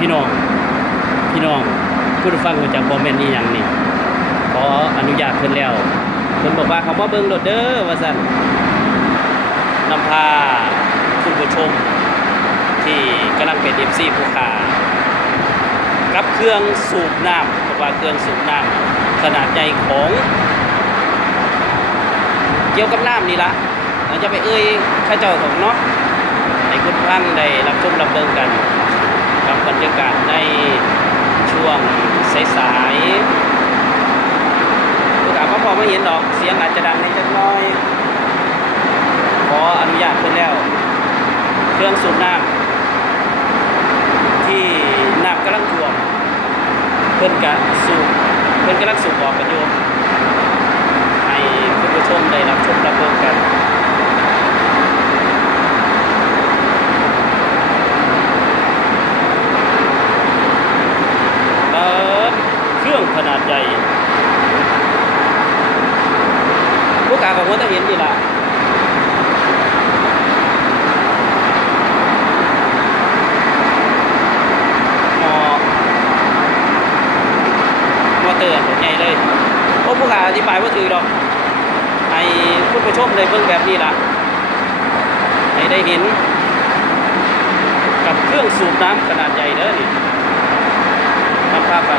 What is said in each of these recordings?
พี่น้อง พี่น้องผู้ฟังมาจากบอมเมนนี่อยังนี่ขออนุญาตเพิ่นแล้วเพิ่นบอกว่าเขามาเบิ่งรถเด้อว่าซั่นนำพาคุณผู้ชม ที่กำลังเป็น FC ผู้ค้ากับเครื่องสูบน้ำบอกว่าเครื่องสูบน้ำขนาดใหญ่ของ เกี่ยวกับน้ำนี่ละเราจะไปเอ่ยข้าเจ้าของเนาะให้คุณพังได้รับชมรับเบิ่งกัน กับบรรยากาศในช่วงสายๆผู้ถามว่าพอไม่เห็นดอก เสียงอาจจะดังในจักหน้อย ขออนุญาตเพิ่นแล้ว เครื่องสูบน้ำที่น้ำกำลังท่วม เพิ่นกะสูบเพิ่นกำลังสูบออกกันอยู่ให้คุณผู้ชมได้รับชมรับเบิ่งกัน เปิดเครื่อง ขนาดใหญ่ผู้กาของผมจะเห็นดีละมอมอเตอร์ตัวใหญ่เลยโอ้ผู้กาอธิบายว่าถือดอกไอ้ผู้ผู้ชมได้เบิ่งแบบนี้ละให้ได้เห็น กับเครื่องสูบน้ำขนาดใหญ่เด้อนี่นำภาพ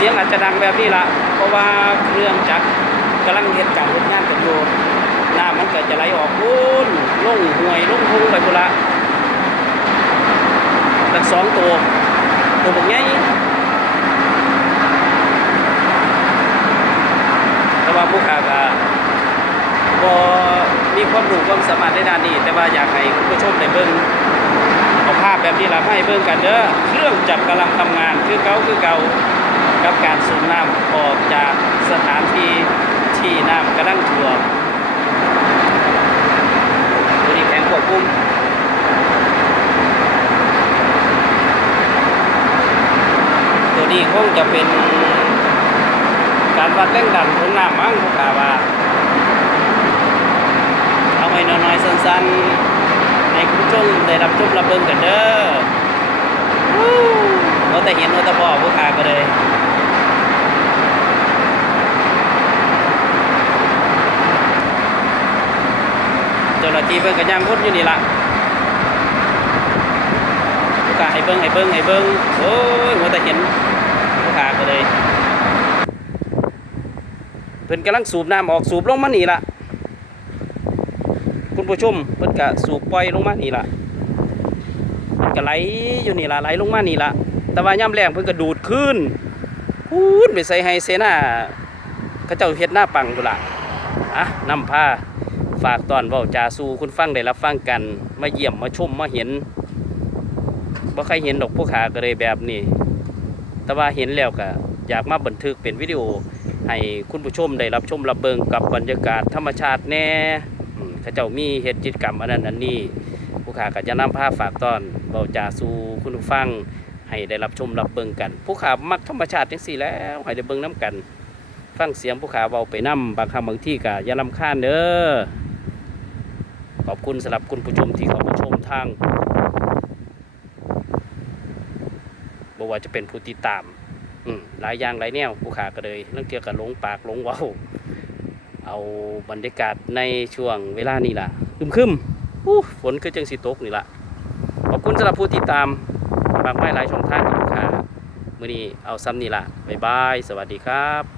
เสียงอาจจะดังแบบนี้ละเพราะว่าเครื่องจักรกำลังเหตุการณ์งานกันอยู่น้ำมันเกิดจะไหลออกบุญลงห่วยลงทุ่งไปพุนละตั้งสองตัวตัวบอกไงแต่ว่าผู้ขาก็บ่มีความรู้ความสามารถในด้านนี้ แต่ว่าอยากให้คุณผู้ชมได้เบิ่งเอาภาพแบบนี้เราให้เบิ่งกันเด้อเครื่องจักกำลังทำงานคือเก่าคือเก่า กับการสูบน้ำออกจากสถานที่ที่น้ำกำลังท่วมตัวนี้แผงควบคุมตัวนี้คงจะเป็นการวัดแรงดันของน้ำมั้งพวกกาว่าเอาไว้น้อยๆสั้นๆให้คุณผู้ชมได้รับชมรับเบิ่งกันเด้อเราแต่เห็นเราแต่บอกผู้ค้าก็เลยาที่เบิ่งกันย่างพุ่นอยู่นี่ละผู้ค้าให้เบิ่งให้เบิ่งให้เบิ่งโอ้ยเราแต่เห็นผู้ค้าก็เลยเพิ่นกำลังสูบน้ำออกสูบลงมานี่ล่ะคุณผู้ชมเพิ่นก็สูบปล่อยลงมานี่ล่ะมันก็ไหลอยู่นี่ล่ะไหลลงมานี่ล่ะแต่ว่าย่ำแรงเพิ่นก็ดูดขึ้นพูดไปใส่ให้เสนาเขาเจ้าเฮ็ดหน้าปังพุ่นล่ะอะนำพา ฝากตอนเว้าจาสู่คุณฟังได้รับฟังกัน มาเยี่ยมมาชมมาเห็นบ่ใครเห็นดอกผู้ขาก็เลยแบบนี้ แต่ว่าเห็นแล้วก็อยากมาบันทึกเป็นวิดีโอ ให้คุณผู้ชมได้รับชมรับเบิงกับบรรยากาศธรรมชาติแน่อืมเขาเจ้ามีเหตุกิจกรรมอันนั้นอันนี้ผู้ขาก็จะนำภาพฝากตอนเบาจาสู่คุณผู้ฟังให้ได้รับชมรับเบิงกัน ผู้ขามักธรรมชาติจังสี่แล้วให้ได้เบิงน้กัน ฟังเสียงผู้ขาเบาไปนํบางคำบางที่ก็อย่าลำคาญเด้อ ขอบคุณสำหรับคุณผู้ชมที่เข้ามาชมทางบ่ว่าจะเป็นผู้ติดตาม อืมหลายอย่างหลายแนวผู้ขาก็เลยเรื่องเกี่ยวกับหลงปากหลงเว้า เอาบรรยากาศในช่วงเวลานี้ล่ะคึมคึมอู้ฝนคือจังสิตกนี่ล่ะ ขอบคุณสำหรับผู้ติดตามมากมายหลายช่องทางกับลูกค้ามื่อนี้เอาซ้ำนี่ล่ะบ๊ายบาย สวัสดีครับ